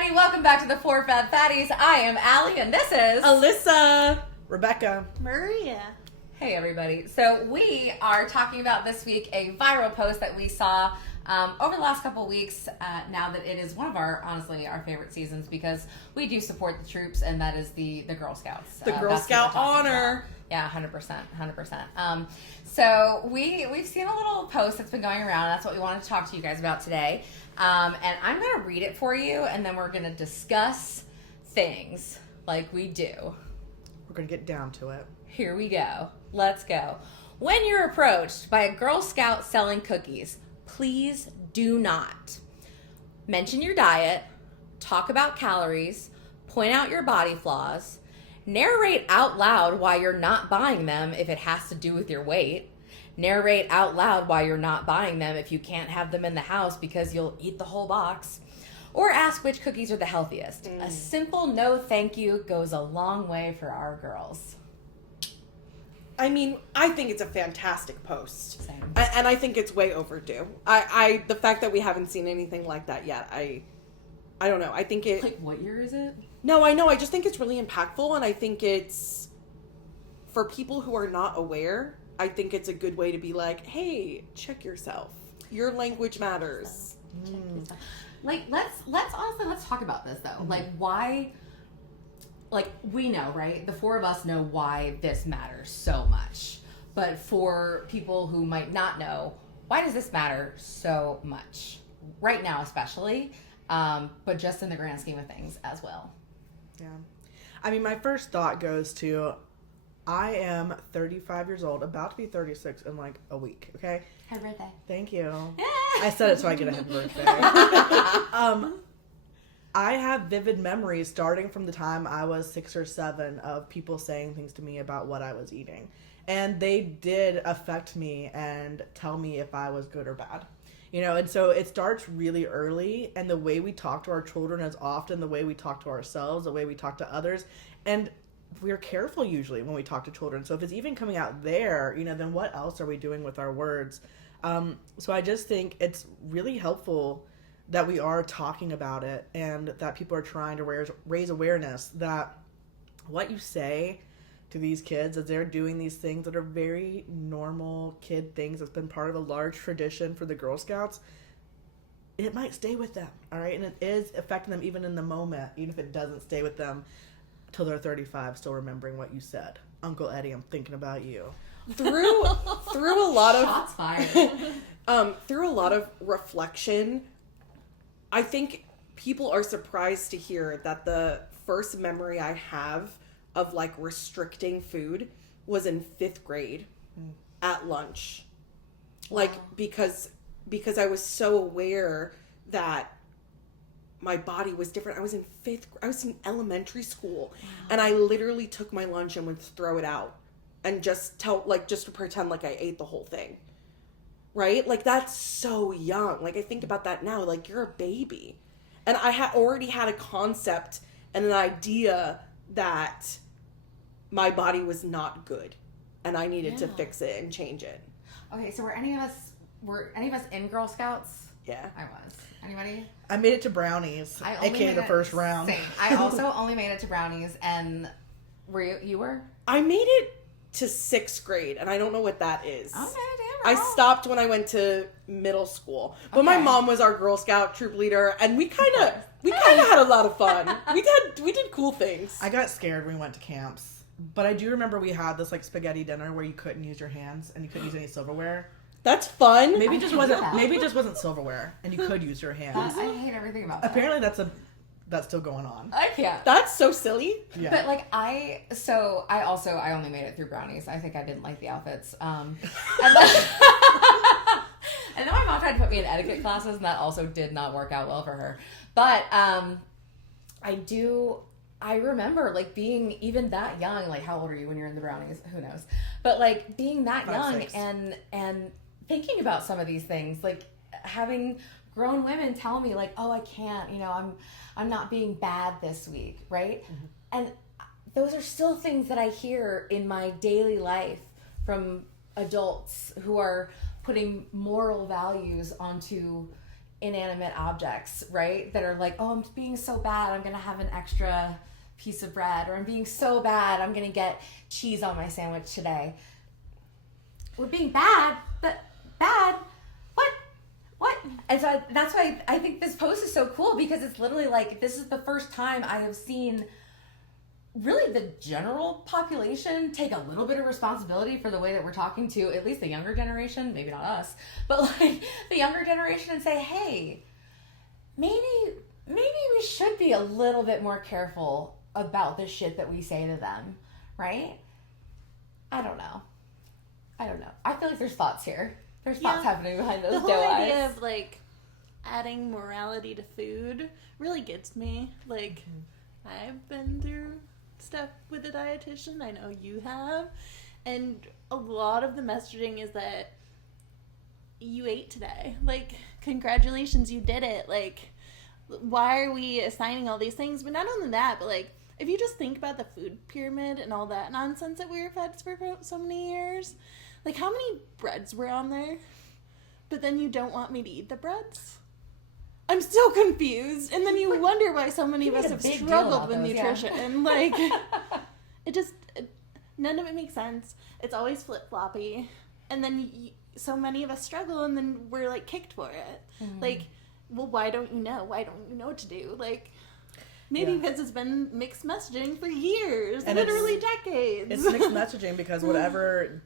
everybody. Welcome back to the Four Fab Fatties. I am Allie, and this is Alyssa, Rebecca, Maria. Hey, everybody. So we are talking about this week a viral post that we saw over the last couple weeks. Now that it is one of our, honestly, our favorite seasons because we do support the troops, and that is the Girl Scouts. The Girl Scout honor. Yeah, 100%. So we've seen a little post that's been going around. And that's what we wanted to talk to you guys about today. And I'm going to read it for you, and then we're going to discuss things like we do. We're going to get down to it. Here we go. Let's go. When you're approached by a Girl Scout selling cookies, please do not mention your diet, talk about calories, point out your body flaws, narrate out loud why you're not buying them if it has to do with your weight, narrate out loud why you're not buying them if you can't have them in the house because you'll eat the whole box, or ask which cookies are the healthiest. A simple no thank you goes a long way for our girls. I mean, I think it's a fantastic post. Same. And I think it's way overdue. The fact that we haven't seen anything like that yet, I don't know. I think it... Like, what year is it? No, I know. I just think it's really impactful, and I think it's... For people who are not aware, I think it's a good way to be like, hey, check yourself. Your language matters. Like, let's honestly, let's talk about this, though. Mm-hmm. Like, why... Like, we know, right? The four of us know why this matters so much. But for people who might not know, why does this matter so much? Right now, especially. But just in the grand scheme of things as well. Yeah. I mean, my first thought goes to, I am 35 years old, about to be 36 in like a week, okay? Happy birthday. Thank you. I said it so I get a happy birthday. I have vivid memories starting from the time I was 6 or 7 of people saying things to me about what I was eating. And they did affect me and tell me if I was good or bad. You know, and so it starts really early, and the way we talk to our children is often the way we talk to ourselves, the way we talk to others. And we're careful usually when we talk to children. So if it's even coming out there, you know, then what else are we doing with our words? So I just think it's really helpful that we are talking about it and that people are trying to raise awareness that what you say to these kids as they're doing these things that are very normal kid things that's been part of a large tradition for the Girl Scouts, it might stay with them, all right? And it is affecting them even in the moment, even if it doesn't stay with them till they're 35, still remembering what you said. Uncle Eddie, I'm thinking about you. Through a lot of... Shots fired. Through a lot of reflection, I think people are surprised to hear that the first memory I have of like restricting food was in 5th grade at lunch. Wow. Like because I was so aware that my body was different. I was in elementary school. Wow. And I literally took my lunch and would throw it out and just to pretend like I ate the whole thing. Right? Like, that's so young. Like, I think about that now. Like, you're a baby. And I already had a concept and an idea that my body was not good. And I needed to fix it and change it. Okay, so were any of us in Girl Scouts? Yeah. I was. Anybody? I made it to Brownies, aka the first round. Same. I also only made it to Brownies, and you were? I made it to 6th grade, and I don't know what that is. Okay, damn. I stopped when I went to middle school, but my mom was our Girl Scout troop leader, and we kind of had a lot of fun. We did cool things. I got scared when we went to camps, but I do remember we had this like spaghetti dinner where you couldn't use your hands and you couldn't use any silverware. That's fun. Maybe it just wasn't silverware, and you could use your hands. I hate everything about that. Apparently, that's still going on. I can't. That's so silly. Yeah. But like I only made it through Brownies. I think I didn't like the outfits. And then my mom tried to put me in etiquette classes, and that also did not work out well for her. But I remember like being even that young. Like, how old are you when you're in the Brownies? Who knows? But like being that 5, young 6. and thinking about some of these things, like having grown women tell me like, oh, I can't, you know, I'm not being bad this week, right? Mm-hmm. And those are still things that I hear in my daily life from adults who are putting moral values onto inanimate objects, right? That are like, oh, I'm being so bad, I'm gonna have an extra piece of bread, or I'm being so bad, I'm gonna get cheese on my sandwich today. We're being bad, but bad. What? And so that's why I think this post is so cool, because it's literally like, this is the first time I have seen really the general population take a little bit of responsibility for the way that we're talking to at least the younger generation, maybe not us, but like the younger generation, and say, hey, maybe we should be a little bit more careful about the shit that we say to them, right? I don't know. I feel like there's thoughts here. There's thoughts happening behind those doe eyes. The whole idea of like adding morality to food really gets me. Like, I've been through stuff with a dietitian. I know you have. And a lot of the messaging is that you ate today. Like, congratulations, you did it. Like, why are we assigning all these things? But not only that, but like, if you just think about the food pyramid and all that nonsense that we were fed for so many years, like, how many breads were on there? But then you don't want me to eat the breads? I'm still confused. And then you wonder why so many of us have struggled with nutrition. Yeah. Like, none of it makes sense. It's always flip-floppy. And then so many of us struggle, and then we're, like, kicked for it. Mm-hmm. Like, well, why don't you know? Why don't you know what to do? Like, maybe because it's been mixed messaging for years, and literally decades. It's mixed messaging because whatever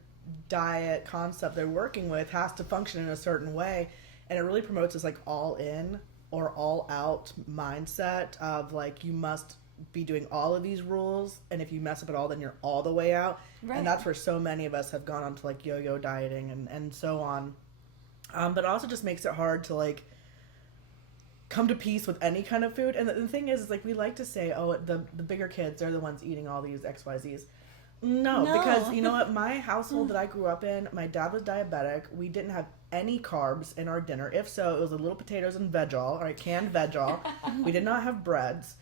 diet concept they're working with has to function in a certain way, and it really promotes this like all in or all out mindset of like, you must be doing all of these rules, and if you mess up at all, then you're all the way out. Right. And that's where so many of us have gone on to like yo-yo dieting and so on. But it also just makes it hard to like come to peace with any kind of food. And the thing is like, we like to say, oh, the bigger kids, they're the ones eating all these XYZs. No, because you know what? My household that I grew up in, my dad was diabetic. We didn't have any carbs in our dinner. If so, it was a little potatoes and veg-all, or canned veg-all. We did not have breads.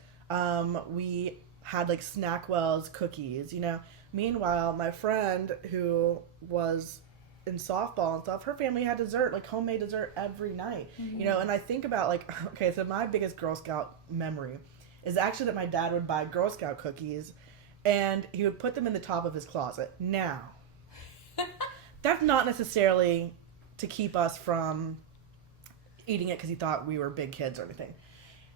We had like Snackwell's cookies, you know. Meanwhile, my friend who was in softball and stuff, her family had dessert, like homemade dessert every night, you know. And I think about like, okay, so my biggest Girl Scout memory is actually that my dad would buy Girl Scout cookies and he would put them in the top of his closet. Now, that's not necessarily to keep us from eating it because he thought we were big kids or anything.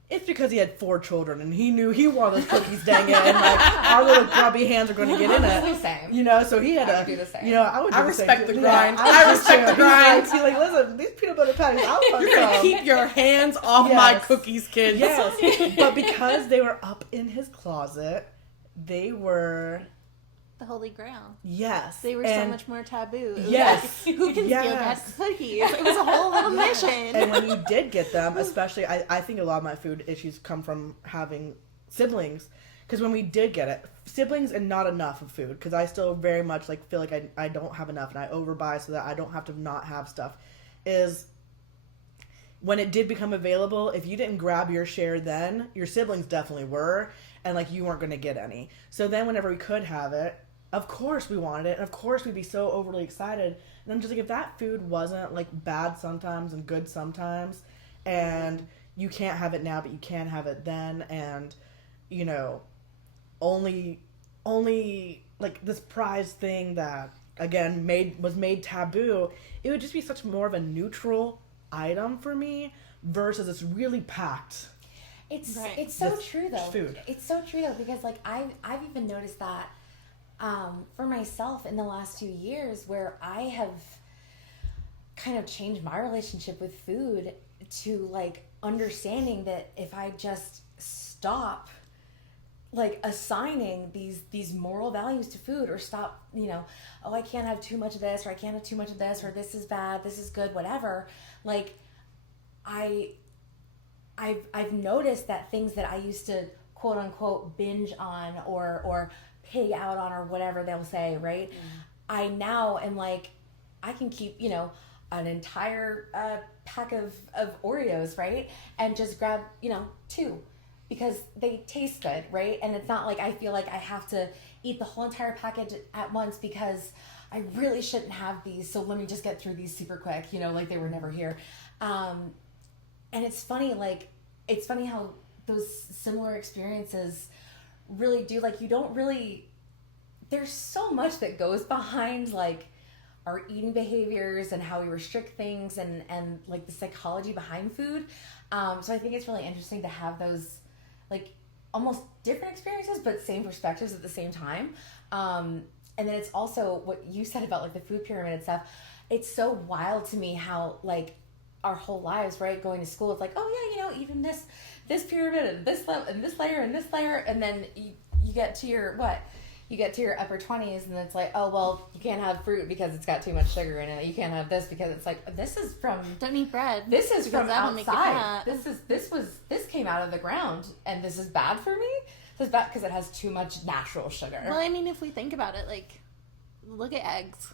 It's because he had 4 children and he knew he wanted those cookies, dang it, and like our little grubby hands are going to get in it. The same. You know, so he had to do the same. You know, I would. Do I the respect same the too. grind. Yeah, I respect the grind. He's like, listen, these peanut butter patties, I'll fuck You're gonna some. keep your hands off my cookies, kids. Yes, but because they were up in his closet, they were the Holy Grail. Yes. They were so much more taboo. Yes. Like, who can steal Dad's cookies? It was a whole little mission. And when you did get them, especially, I think a lot of my food issues come from having siblings. Because when we did get it, siblings and not enough of food. Because I still very much like feel like I don't have enough and I overbuy so that I don't have to not have stuff. Is when it did become available, if you didn't grab your share then, your siblings definitely were. And like you weren't going to get any. So then whenever we could have it, of course we wanted it, and of course we'd be so overly excited. And I'm just like, if that food wasn't like bad sometimes and good sometimes, and you can't have it now, but you can have it then, and you know, only like this prize thing that again was made taboo, it would just be such more of a neutral item for me versus it's really packed. It's so true though. Food. It's so true though, because like I've even noticed that for myself in the last 2 years, where I have kind of changed my relationship with food to like understanding that if I just stop like assigning these moral values to food, or stop, you know, oh, I can't have too much of this, or I can't have too much of this, or this is bad, this is good, whatever. Like I've noticed that things that I used to quote unquote binge on or pig out on, or whatever they'll say, right? I now am like, I can keep, you know, an entire pack of Oreos, right? And just grab, you know, 2 because they taste good, right? And it's not like I feel like I have to eat the whole entire package at once because I really shouldn't have these, so let me just get through these super quick, you know, like they were never here. and it's funny, like, it's funny how those similar experiences really do, like, you don't really, there's so much that goes behind, like, our eating behaviors and how we restrict things and like the psychology behind food. So I think it's really interesting to have those, like, almost different experiences, but same perspectives at the same time. And then it's also what you said about, like, the food pyramid and stuff. It's so wild to me how, like, our whole lives, right, going to school, it's like, oh yeah, you know, even this pyramid and this layer and this layer, and then you get to your upper 20s and it's like, oh well, you can't have fruit because it's got too much sugar in it. You can't have this because it's like, this is from, don't eat bread. This is from that'll make you outside. fat. This came out of the ground, and this is bad for me. This is bad because it has too much natural sugar. Well, I mean, if we think about it, like, look at eggs.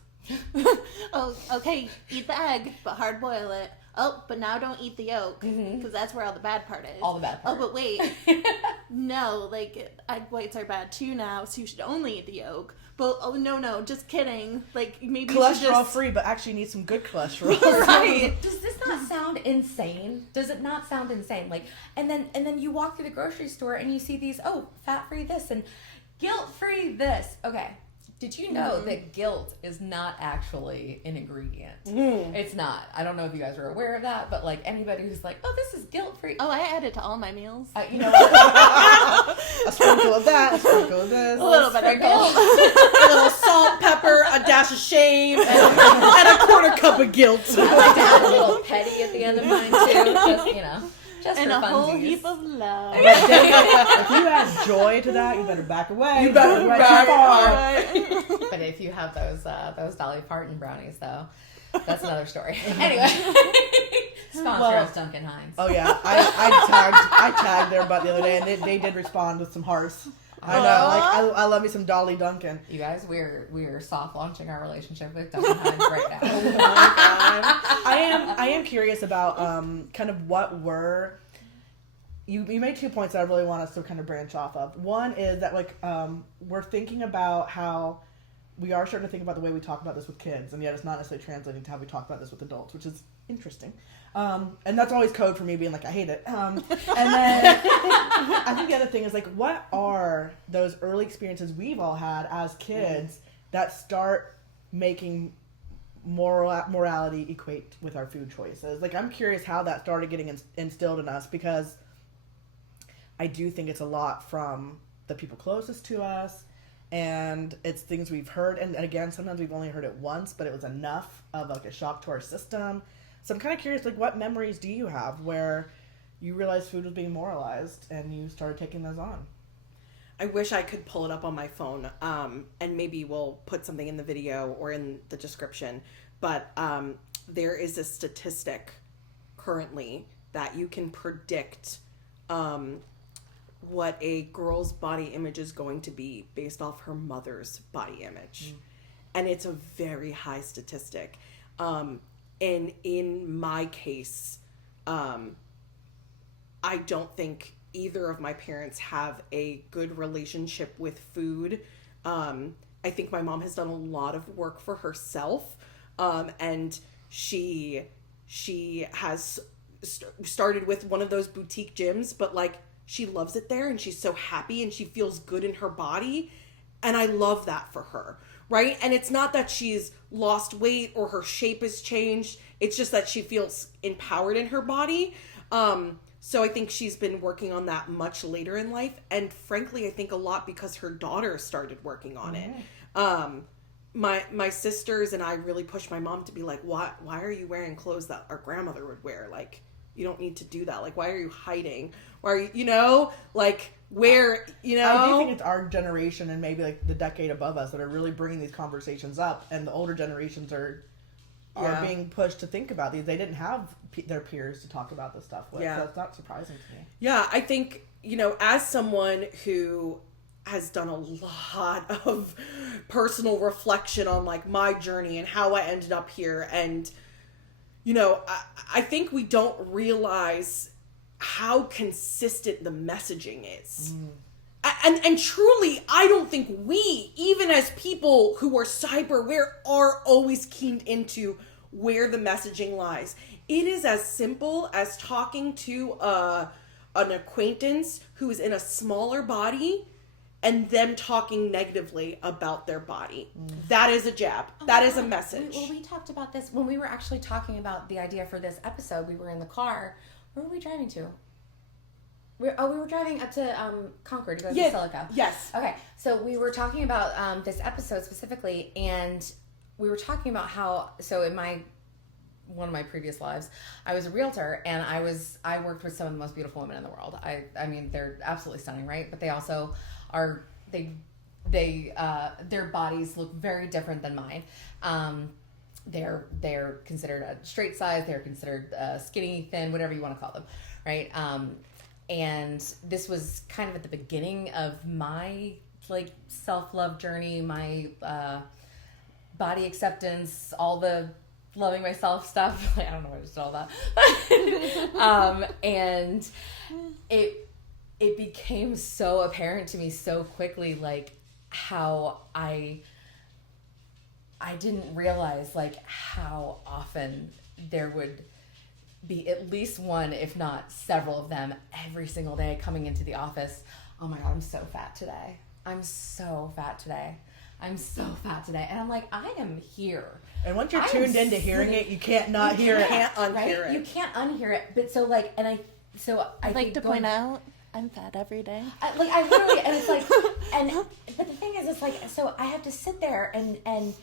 Oh, okay, eat the egg, but hard boil it. Oh, but now don't eat the yolk, because that's where all the bad part is. All the bad part. Oh, but wait. No, like, egg whites are bad too now, so you should only eat the yolk. But, oh, no, just kidding. Like, maybe you should Cholesterol just... free, but actually need some good cholesterol. Right. Does this not sound insane? Does it not sound insane? Like, and then you walk through the grocery store and you see these, oh, fat-free this and guilt-free this. Okay. Did you know that guilt is not actually an ingredient? It's not. I don't know if you guys are aware of that, but, like, anybody who's like, oh, this is guilt-free. Oh, I add it to all my meals. You know what? A sprinkle of that, a sprinkle of this. A little bit of guilt. A little salt, pepper, a dash of shame, and a quarter cup of guilt. I like to add a little petty at the end of mine, too. Just, you know. Just And for a whole funsies. heap of love. If you add joy to that, you better back away. You better Right back too far. But if you have those Dolly Parton brownies, though, that's another story. Anyway, sponsor us, Duncan Hines. Oh yeah, I tagged their butt the other day, and they did respond with some hearts. I know, like I love me some Dolly Duncan. You guys, we're soft launching our relationship with Duncan Hines right now. Oh my God. I am curious about kind of what were. You made 2 points that I really want us to kind of branch off of. One is that, like, we're thinking about how we are starting to think about the way we talk about this with kids, and yet it's not necessarily translating to how we talk about this with adults, which is interesting. And that's always code for me being like, I hate it. And then I think the other thing is, like, what are those early experiences we've all had as kids that start making morality equate with our food choices? Like, I'm curious how that started getting instilled in us, because I do think it's a lot from the people closest to us, and it's things we've heard, and again, sometimes we've only heard it once, but it was enough of, like, a shock to our system. So I'm kind of curious, like, what memories do you have where you realized food was being moralized and you started taking those on? I wish I could pull it up on my phone, and maybe we'll put something in the video or in the description, but there is a statistic currently that you can predict what a girl's body image is going to be based off her mother's body image. And it's a very high statistic. And in my case, I don't think either of my parents have a good relationship with food. I think my mom has done a lot of work for herself. And she has started with one of those boutique gyms, but, like, she loves it there and she's so happy and she feels good in her body. And I love that for her, right? And it's not that she's lost weight or her shape has changed. It's just that she feels empowered in her body. So I think she's been working on that much later in life. And frankly, I think a lot because her daughter started working on it. My sisters and I really pushed my mom to be like, why are you wearing clothes that our grandmother would wear? Like, you don't need to do that. Like, why are you hiding? Why are you, you know, like, where, you know? I do think it's our generation and maybe, like, the decade above us that are really bringing these conversations up, and the older generations are being pushed to think about these. They didn't have their peers to talk about this stuff with, so it's not surprising to me. Yeah, I think, you know, as someone who has done a lot of personal reflection on, like, my journey and how I ended up here, and, you know, I think we don't realize how consistent the messaging is. And truly, I don't think we, even as people who are cyber aware, are always keyed into where the messaging lies. It is as simple as talking to an acquaintance who is in a smaller body and them talking negatively about their body. That is a jab. That is a message. We talked about this when we were actually talking about the idea for this episode. We were in the car. Where were we driving to? We were driving up to Concord to go to Basilica. Yes. Okay, so we were talking about this episode specifically, and we were talking about how, so in one of my previous lives, I was a realtor, and I worked with some of the most beautiful women in the world. I mean, they're absolutely stunning, right? But they also are, their bodies look very different than mine. They're considered a straight size, they're considered skinny, thin, whatever you want to call them, right? And this was kind of at the beginning of my like self-love journey, my body acceptance, all the loving myself stuff. I don't know what I just did all that. And it became so apparent to me so quickly, like how I didn't realize like how often there would be at least one, if not several of them every single day coming into the office. Oh my God, I'm so fat today. I'm so fat today. I'm so fat today. And I'm like, I am here. And once you're tuned into hearing it, you can't not hear it. Can't unhear right? it. You can't unhear it. But so like, and I'd like to point out, I'm fat every day. I literally, and it's like, but the thing is, it's like, so I have to sit there and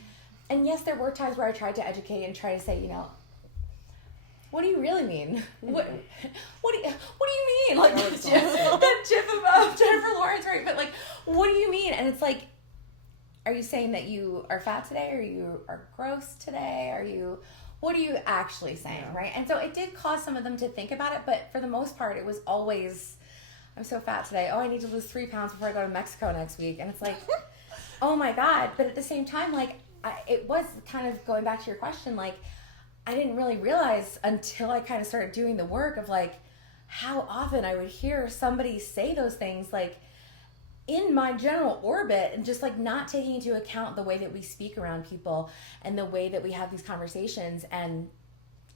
yes, there were times where I tried to educate and try to say, you know, what do you really mean? What do you mean? Like that gif of Jennifer Lawrence, right? But like, what do you mean? And it's like, are you saying that you are fat today? Or you are gross today? What are you actually saying, right? And so it did cause some of them to think about it, but for the most part, it was always, I'm so fat today. Oh, I need to lose 3 pounds before I go to Mexico next week. And it's like, oh my God. But at the same time, like, it was kind of going back to your question, like, I didn't really realize until I kind of started doing the work of like how often I would hear somebody say those things like in my general orbit and just like not taking into account the way that we speak around people and the way that we have these conversations. And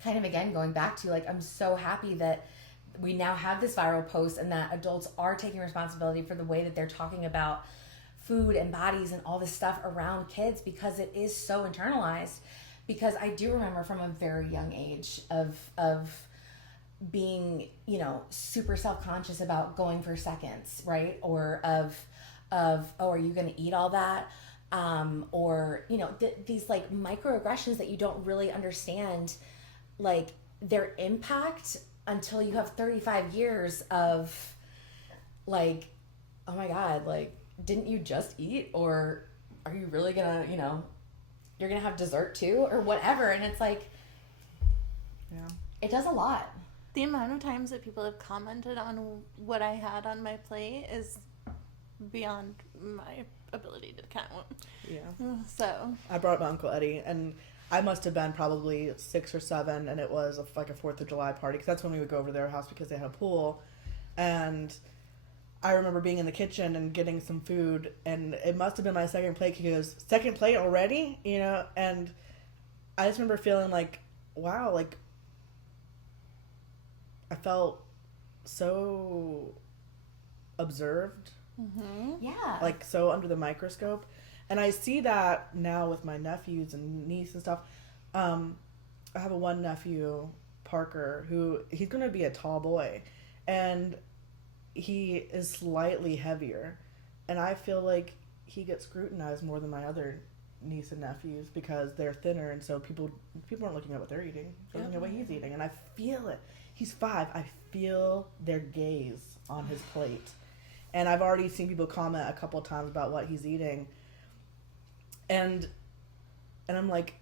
kind of again going back to like, I'm so happy that we now have this viral post and that adults are taking responsibility for the way that they're talking about food and bodies and all this stuff around kids, because it is so internalized. Because I do remember from a very young age of being, you know, super self-conscious about going for seconds, right? Or of oh, are you going to eat all that? Or, you know, these like microaggressions that you don't really understand, like their impact until you have 35 years of like, oh my God, like, didn't you just eat? Or are you really going to, you know, you're going to have dessert too or whatever. And it's like, Yeah. It does a lot. The amount of times that people have commented on what I had on my plate is beyond my ability to count. Yeah. So I brought up my Uncle Eddie, and I must have been probably 6 or 7, and it was like a 4th of July party, because that's when we would go over to their house because they had a pool. And I remember being in the kitchen and getting some food, and it must have been my second plate. He goes, second plate already? You know, and I just remember feeling like, wow, like, I felt so observed. mm-hmm. Yeah. Like, so under the microscope. And I see that now with my nephews and niece and stuff. I have one nephew, Parker, who he's going to be a tall boy. And he is slightly heavier. And I feel like he gets scrutinized more than my other niece and nephews because they're thinner. And so people aren't looking at what they're eating. They're looking at what he's eating. And I feel it. He's 5. I feel their gaze on his plate. And I've already seen people comment a couple of times about what he's eating. And I'm like,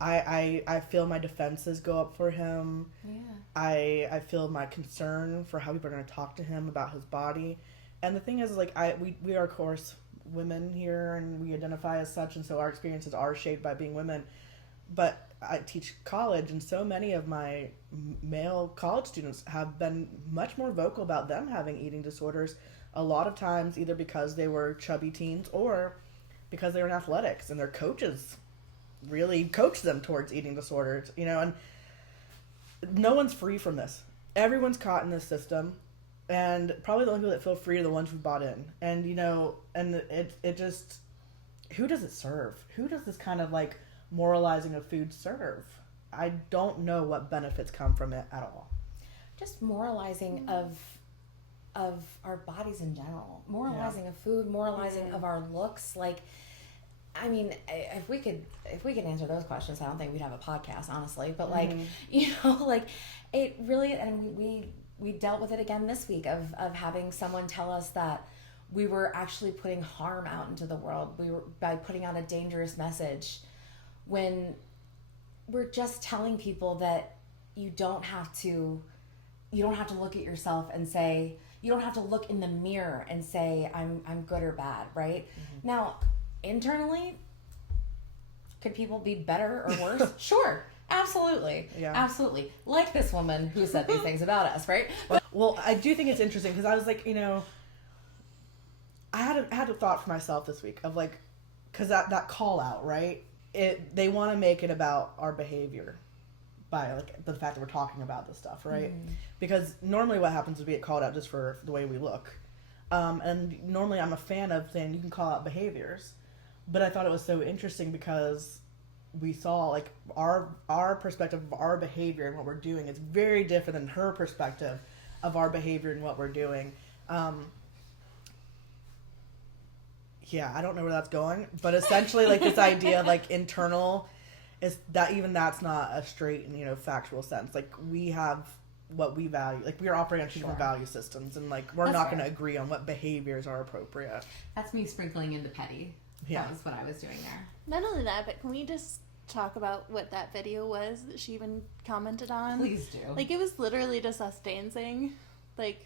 I feel my defenses go up for him. Yeah. I feel my concern for how people are going to talk to him about his body. And the thing is like, we are, of course, women here, and we identify as such, and so our experiences are shaped by being women. But I teach college, and so many of my male college students have been much more vocal about them having eating disorders, a lot of times either because they were chubby teens or because they were in athletics and their coaches really coached them towards eating disorders, you know. And no one's free from this. Everyone's caught in this system, and probably the only people that feel free are the ones who bought in. And and it just, who does it serve? Who does this kind of like moralizing of food serve? I don't know what benefits come from it at all. Just moralizing of our bodies in general, moralizing of food, moralizing of our looks. Like, I mean, if we could answer those questions, I don't think we'd have a podcast, honestly. But like, like it really, and we dealt with it again this week of having someone tell us that we were actually putting harm out into the world. We were by putting out a dangerous message when we're just telling people that you don't have to look at yourself and say, you don't have to look in the mirror and say I'm good or bad, right? Mm-hmm. Now, internally, could people be better or worse? Sure. Absolutely. Yeah. Absolutely. Like this woman who said these things about us, right? Well, I do think it's interesting because I was like, I had a thought for myself this week of like, because that call out, right? They want to make it about our behavior by like the fact that we're talking about this stuff, right? Mm-hmm. Because normally what happens is we get called out just for the way we look. And normally I'm a fan of saying you can call out behaviors. But I thought it was so interesting because we saw like our perspective of our behavior and what we're doing is very different than her perspective of our behavior and what we're doing. Yeah, I don't know where that's going, but essentially like this idea of like internal is that even that's not a straight and factual sense. Like we have what we value, like we are operating on two different value systems, and like we're not going to agree on what behaviors are appropriate. That's me sprinkling into petty. Yeah. That was what I was doing there. Not only that, but can we just talk about what that video was that she even commented on? Please do. Like, it was literally just us dancing. Like,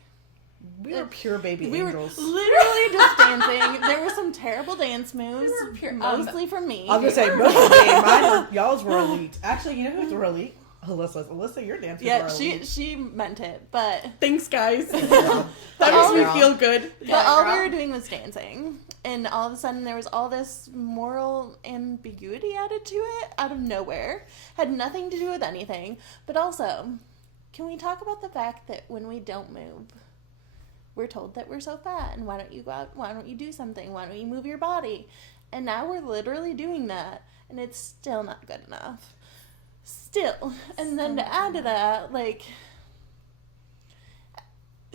we were pure baby angels. We were literally just dancing. There were some terrible dance moves, mostly from me. I was going to say, mostly me. Y'all's were elite. Actually, you know who's were elite? Alyssa, your dances were elite. Yeah, she meant it, but... Thanks, guys. That makes me feel good. But all we were doing was dancing. And all of a sudden, there was all this moral ambiguity added to it out of nowhere. Had nothing to do with anything. But also, can we talk about the fact that when we don't move, we're told that we're so fat, and why don't you go out? Why don't you do something? Why don't you move your body? And now we're literally doing that, and it's still not good enough. Still. And then to add to that, like,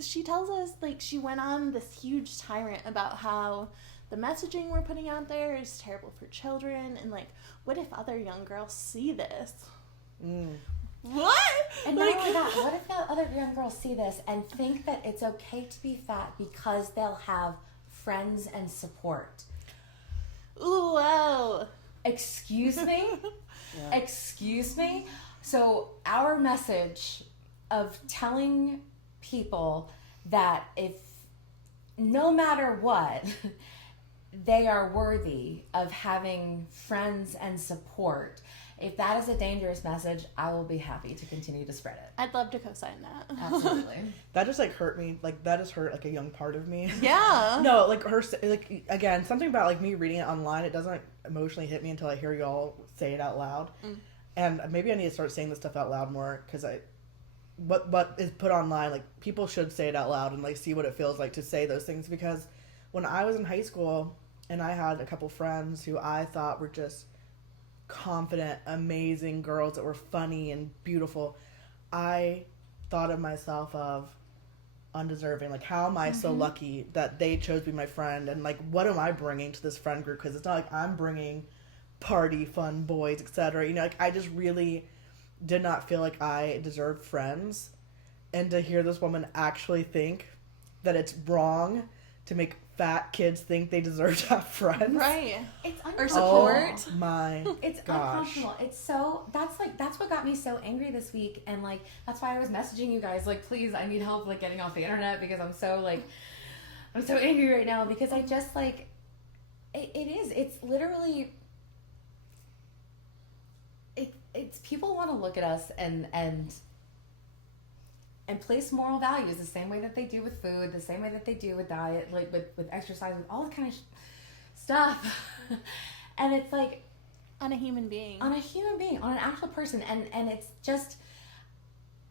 she tells us, like, she went on this huge tyrant about how the messaging we're putting out there is terrible for children, and like, what if other young girls see this? What? And not only that, what if the other young girls see this and think that it's okay to be fat because they'll have friends and support? Ooh, wow. Excuse me? Yeah. Excuse me? So our message of telling people that if no matter what, they are worthy of having friends and support. If that is a dangerous message, I will be happy to continue to spread it. I'd love to co-sign that. Absolutely. That just like hurt me. Like that just hurt like a young part of me. Yeah. No, like her, like again, something about like me reading it online, it doesn't emotionally hit me until I hear y'all say it out loud. And maybe I need to start saying this stuff out loud more because what is put online, like people should say it out loud and like see what it feels like to say those things. Because when I was in high school and I had a couple friends who I thought were just confident, amazing girls that were funny and beautiful, I thought of myself of undeserving. Like, how am I so lucky that they chose to be my friend? And like, what am I bringing to this friend group? Because it's not like I'm bringing party, fun boys, etc. Like I just really did not feel like I deserved friends. And to hear this woman actually think that it's wrong to make fat kids think they deserve to have friends. Right. It's or support. Oh my It's gosh. uncomfortable. It's so that's what got me so angry this week, and like that's why I was messaging you guys like, please, I need help like getting off the internet because I'm so angry right now because I just like it's literally it's people want to look at us and place moral values the same way that they do with food, the same way that they do with diet, like with exercise, with all this kind of stuff. And it's like on a human being, on an actual person. And it's just,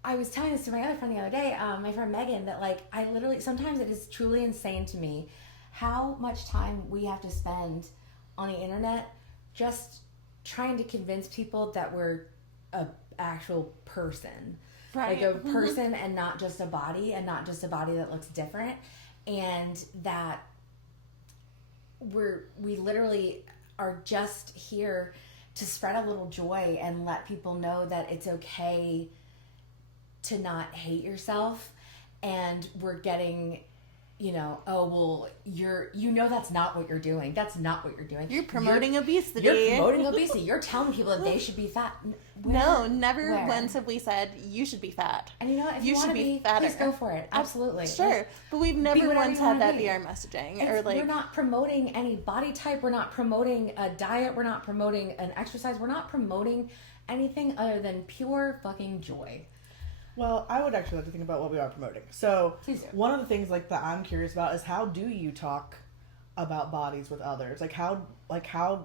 I was telling this to my other friend the other day, my friend Megan, that like I literally sometimes it is truly insane to me how much time we have to spend on the internet just trying to convince people that we're a actual person. Right. Like a person and not just a body, and not just a body that looks different, and that we literally are just here to spread a little joy and let people know that it's okay to not hate yourself. And we're getting, oh, well, that's not what you're doing. That's not what you're doing. You're promoting obesity. You're promoting obesity. You're telling people that they should be fat. No, never Where? once have we said you should be fat. And if You you want should to be be fatter. please go for it. Absolutely. Sure, Like, but we've be never whatever once you had wanna that be our messaging. Or like, we're not promoting any body type. We're not promoting a diet. We're not promoting an exercise. We're not promoting anything other than pure fucking joy. Well, I would actually like to think about what we are promoting. So, Please do. one of the things like that I'm curious about is how do you talk about bodies with others? How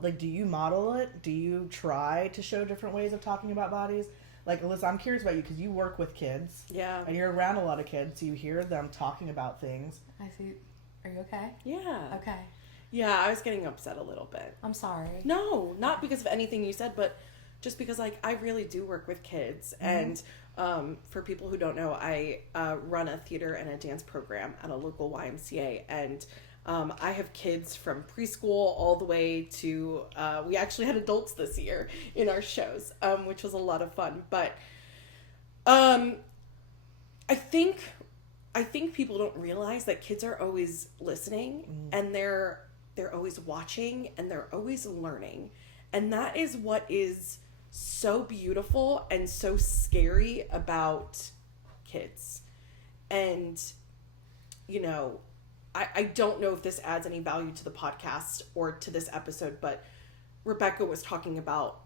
do you model it? Do you try to show different ways of talking about bodies? Like, Alyssa, I'm curious about you because you work with kids. Yeah. And you're around a lot of kids, so you hear them talking about things. I see. Are you okay? Yeah. Okay. Yeah, I was getting upset a little bit. I'm sorry. No, not because of anything you said, but just because, like, I really do work with kids. And for people who don't know, I run a theater and a dance program at a local YMCA. And I have kids from preschool all the way to, we actually had adults this year in our shows, which was a lot of fun. But I think people don't realize that kids are always listening and they're always watching and they're always learning. And that is what is so beautiful and so scary about kids. And, I don't know if this adds any value to the podcast or to this episode, but Rebecca was talking about,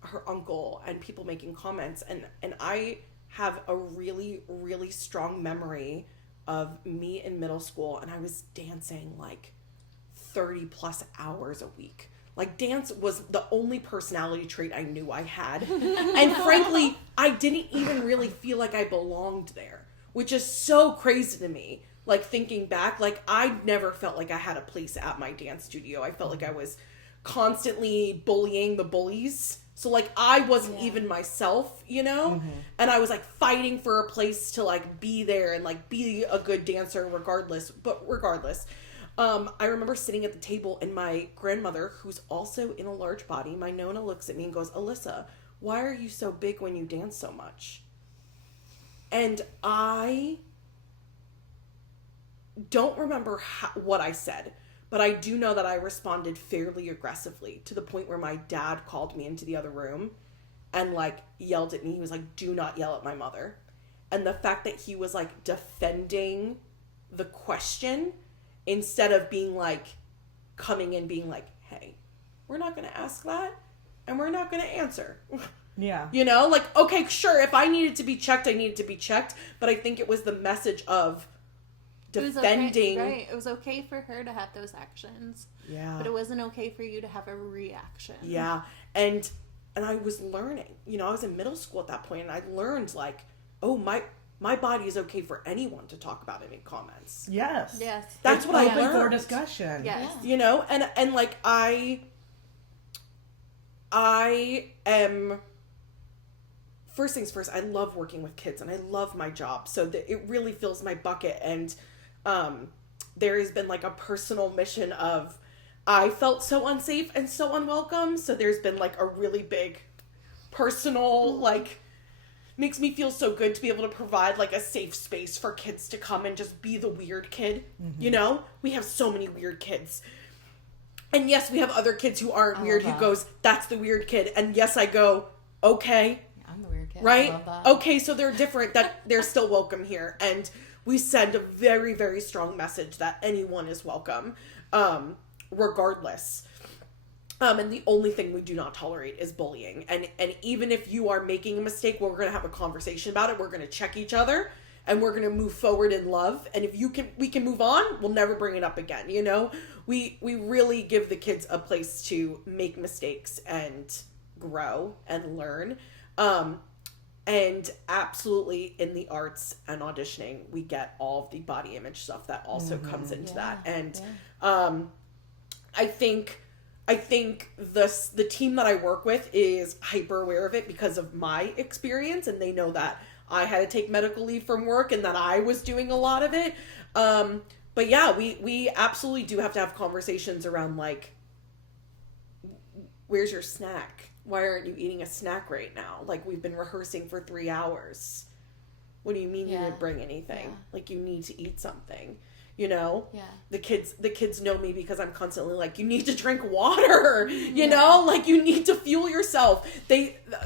her uncle and people making comments. And I have a really, really strong memory of me in middle school, and I was dancing like 30 plus hours a week. Like, dance was the only personality trait I knew I had. And frankly, I didn't even really feel like I belonged there, which is so crazy to me. Like, thinking back, like, I never felt like I had a place at my dance studio. I felt like I was constantly bullying the bullies. So, like, I wasn't even myself, And I was, like, fighting for a place to, like, be there and, like, be a good dancer regardless. But regardless, I remember sitting at the table and my grandmother, who's also in a large body, my Nona, looks at me and goes, "Alyssa, why are you so big when you dance so much?" And I don't remember what I said, but I do know that I responded fairly aggressively to the point where my dad called me into the other room and, like, yelled at me. He was like, "Do not yell at my mother." And the fact that he was, like, defending the question instead of being like, coming in being like, "Hey, we're not going to ask that and we're not going to answer." Yeah. Like, okay, sure, if I needed to be checked, I needed to be checked. But I think it was the message of defending. Right. It was okay for her to have those actions. Yeah. But it wasn't okay for you to have a reaction. Yeah. And I was learning. I was in middle school at that point, and I learned, like, oh, my body is okay for anyone to talk about it in comments. Yes. Yes. That's what I open learned. for discussion. Yes. And like, I am, first things first, I love working with kids and I love my job. So that it really fills my bucket. And there has been, like, a personal mission of, I felt so unsafe and so unwelcome. So there's been, like, a really big personal, like, makes me feel so good to be able to provide, like, a safe space for kids to come and just be the weird kid. We have so many weird kids. And yes, we have other kids who aren't weird, who goes, "That's the weird kid." And yes, I go, okay. I'm the weird kid. Right? I love that. Okay, so they're different, that they're still welcome here. And we send a very, very strong message that anyone is welcome, regardless. And the only thing we do not tolerate is bullying. And even if you are making a mistake, we're going to have a conversation about it. We're going to check each other and we're going to move forward in love. And if we can move on, we'll never bring it up again. We really give the kids a place to make mistakes and grow and learn. And absolutely in the arts and auditioning, we get all of the body image stuff that also comes into that. And I think the team that I work with is hyper aware of it because of my experience, and they know that I had to take medical leave from work and that I was doing a lot of it. But yeah, we absolutely do have to have conversations around like, where's your snack? Why aren't you eating a snack right now? Like, we've been rehearsing for 3 hours. What do you mean you didn't bring anything? Yeah. Like, you need to eat something, you know? Yeah. The kids know me because I'm constantly like, you need to drink water, you know? Like, you need to fuel yourself.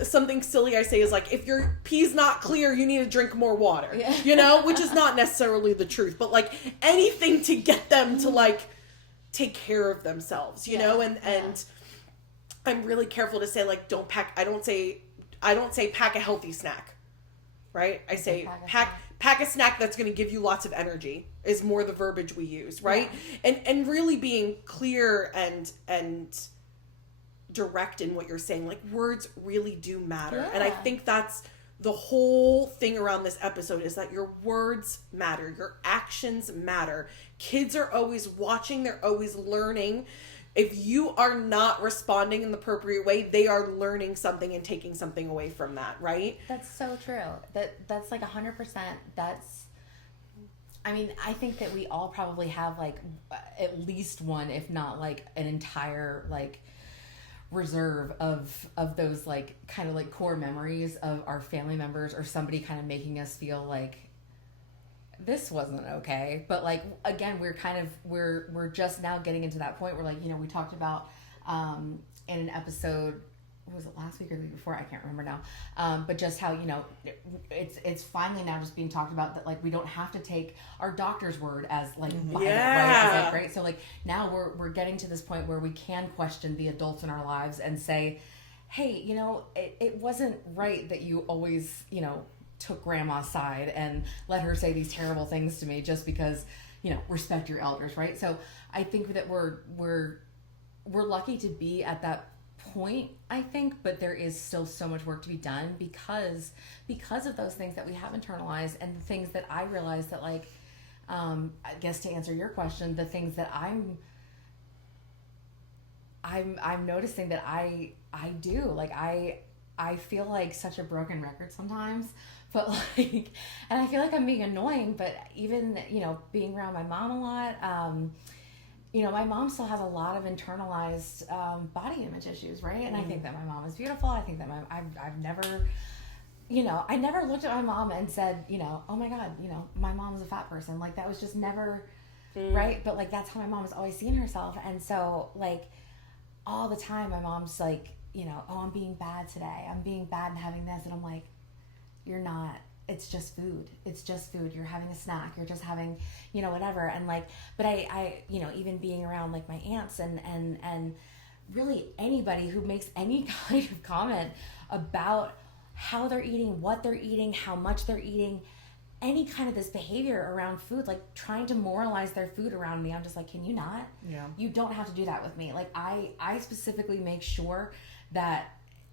Something silly I say is like, if your pee's not clear, you need to drink more water, you know? Which is not necessarily the truth, but like anything to get them to like take care of themselves, you know? And I'm really careful to say like, I don't say pack a healthy snack, right? I say pack a snack that's going to give you lots of energy is more the verbiage we use, right? And really being clear and direct in what you're saying. Like, words really do matter. And I think that's the whole thing around this episode, is that your words matter, your actions matter. Kids are always watching, they're always learning. If you are not responding in the appropriate way, they are learning something and taking something away from that, right? That's so true. That's like 100%. I mean, I think that we all probably have like at least one, if not like an entire like reserve of those like kind of like core memories of our family members or somebody kind of making us feel like this wasn't okay. But like, again, we're just now getting into that point where, like, you know, we talked about in an episode, was it last week or the week before? I can't remember now. But just how, you know, it's finally now just being talked about that, like, we don't have to take our doctor's word as like, right? So like now we're getting to this point where we can question the adults in our lives and say, hey, you know, it wasn't right that you always, you know, took grandma's side and let her say these terrible things to me just because, you know, respect your elders, right? So I think that we're lucky to be at that point, I think, but there is still so much work to be done because of those things that we have internalized and the things that I realize that, like, I guess to answer your question, the things that I'm noticing that I do, like, I feel like such a broken record sometimes, but like, and I feel like I'm being annoying, but even, you know, being around my mom a lot, you know, my mom still has a lot of internalized body image issues, right? And I think that my mom is beautiful. I think that I've never, you know, I never looked at my mom and said, you know, oh my God, you know, my mom's a fat person. Like, that was just never, right? But like, that's how my mom has always seen herself. And so, like, all the time my mom's like, you know, oh, I'm being bad today. I'm being bad and having this. And I'm like, you're not. It's just food. It's just food. You're having a snack. You're just having, you know, whatever. And like, but I, you know, even being around like my aunts and really anybody who makes any kind of comment about how they're eating, what they're eating, how much they're eating, any kind of this behavior around food, like trying to moralize their food around me. I'm just like, can you not? Yeah. You don't have to do that with me. Like, I specifically make sure that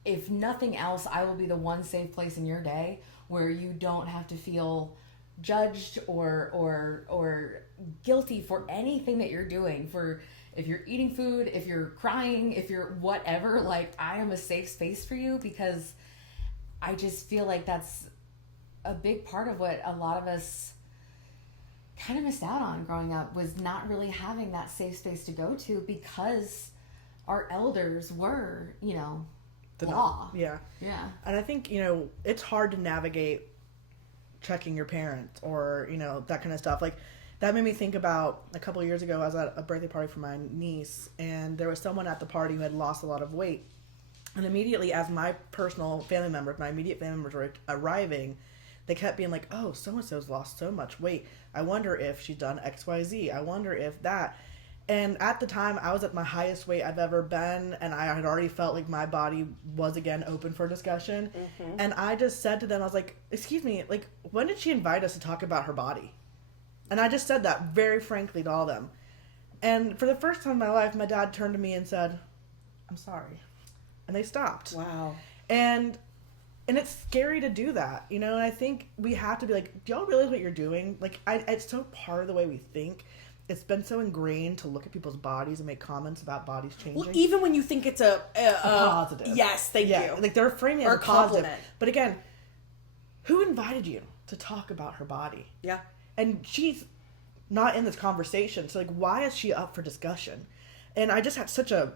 if nothing else, I will be the one safe place in your day where you don't have to feel judged or guilty for anything that you're doing. For if you're eating food, if you're crying, if you're whatever, like, I am a safe space for you, because I just feel like that's a big part of what a lot of us kind of missed out on growing up, was not really having that safe space to go to because our elders were, you know, law. Yeah. And I think, you know, it's hard to navigate checking your parents or, you know, that kind of stuff. Like, that made me think about a couple of years ago, I was at a birthday party for my niece, and there was someone at the party who had lost a lot of weight. And immediately, as my personal family members, my immediate family members were arriving, they kept being like, oh, so-and-so's lost so much weight. I wonder if she's done XYZ. I wonder if that. And at the time, I was at my highest weight I've ever been, and I had already felt like my body was again open for discussion. And I just said to them, I was like, excuse me, like, when did she invite us to talk about her body? And I just said that very frankly to all of them. And for the first time in my life, my dad turned to me and said, I'm sorry. And they stopped. Wow. And And it's scary to do that, you know, and I think we have to be like, do y'all realize what you're doing? Like, it's so part of the way we think. It's been so ingrained to look at people's bodies and make comments about bodies changing. Well, even when you think it's a positive. Yes, thank you. Like, they're framing it Or as a positive. compliment. But again, who invited you to talk about her body? Yeah. And she's not in this conversation. So, like, why is she up for discussion? And I just had such a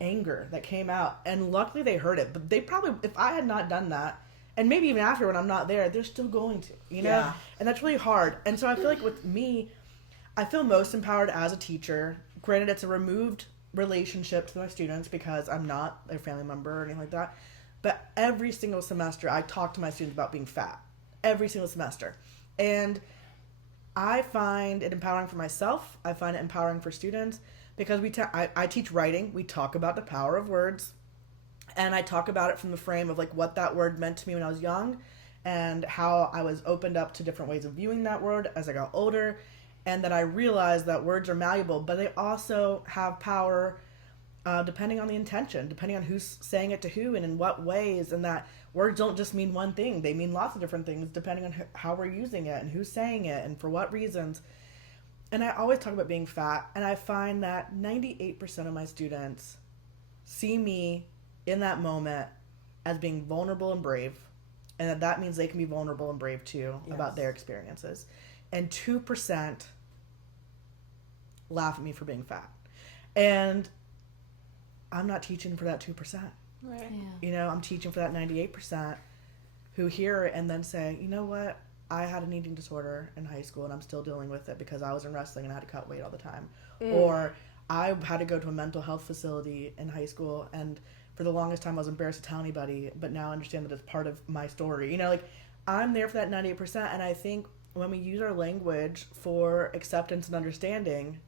anger that came out, and luckily they heard it, but they probably, if I had not done that, and maybe even after when I'm not there, they're still going to, you know? Yeah. And that's really hard. And so I feel like with me, I feel most empowered as a teacher. Granted, it's a removed relationship to my students because I'm not their family member or anything like that, but every single semester I talk to my students about being fat, every single semester. And I find it empowering for myself. I find it empowering for students, because I teach writing. We talk about the power of words, and I talk about it from the frame of like what that word meant to me when I was young, and how I was opened up to different ways of viewing that word as I got older, and that I realized that words are malleable, but they also have power depending on the intention, depending on who's saying it to who and in what ways, and that words don't just mean one thing. They mean lots of different things depending on how we're using it and who's saying it and for what reasons. And I always talk about being fat, and I find that 98% of my students see me in that moment as being vulnerable and brave, and that means they can be vulnerable and brave too about their experiences. And 2% laugh at me for being fat. And I'm not teaching for that 2%. Right. Yeah. You know, I'm teaching for that 98% who hear it and then say, you know what? I had an eating disorder in high school and I'm still dealing with it because I was in wrestling and I had to cut weight all the time. Or I had to go to a mental health facility in high school, and for the longest time I was embarrassed to tell anybody, but now I understand that it's part of my story. You know, like, I'm there for that 98%, and I think when we use our language for acceptance and understanding,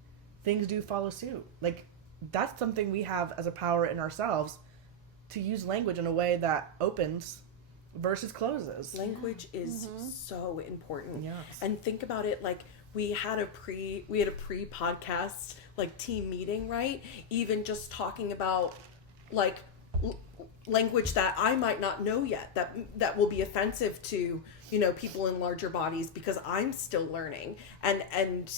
things do follow suit. Like, that's something we have as a power in ourselves, to use language in a way that opens versus closes. Language is so important. Yes. And think about it, like, we had a pre-podcast like team meeting, right? Even just talking about like language that I might not know yet, that will be offensive to, you know, people in larger bodies, because I'm still learning, and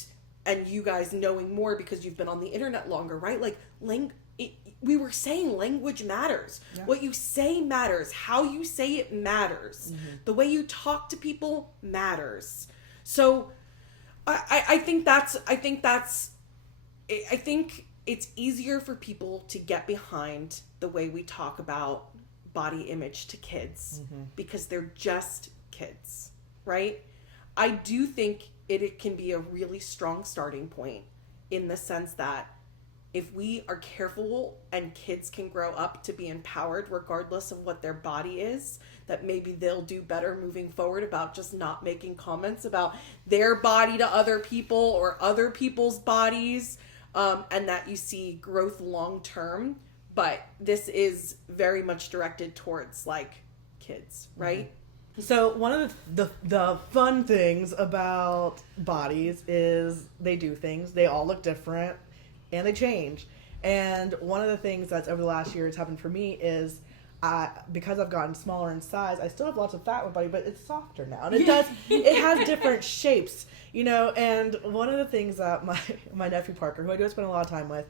you guys knowing more because you've been on the internet longer, right? Like, we were saying language matters. Yeah. What you say matters. How you say it matters. Mm-hmm. The way you talk to people matters. So I think it's easier for people to get behind the way we talk about body image to kids, because they're just kids, right? I do think it can be a really strong starting point, in the sense that if we are careful and kids can grow up to be empowered regardless of what their body is, that maybe they'll do better moving forward about just not making comments about their body to other people or other people's bodies, and that you see growth long term. But this is very much directed towards like kids, right? So one of the fun things about bodies is they do things. They all look different. And they change. And one of the things that's over the last year has happened for me is, because I've gotten smaller in size, I still have lots of fat in my body, but it's softer now. And it has different shapes, you know. And one of the things that my nephew Parker, who I do spend a lot of time with,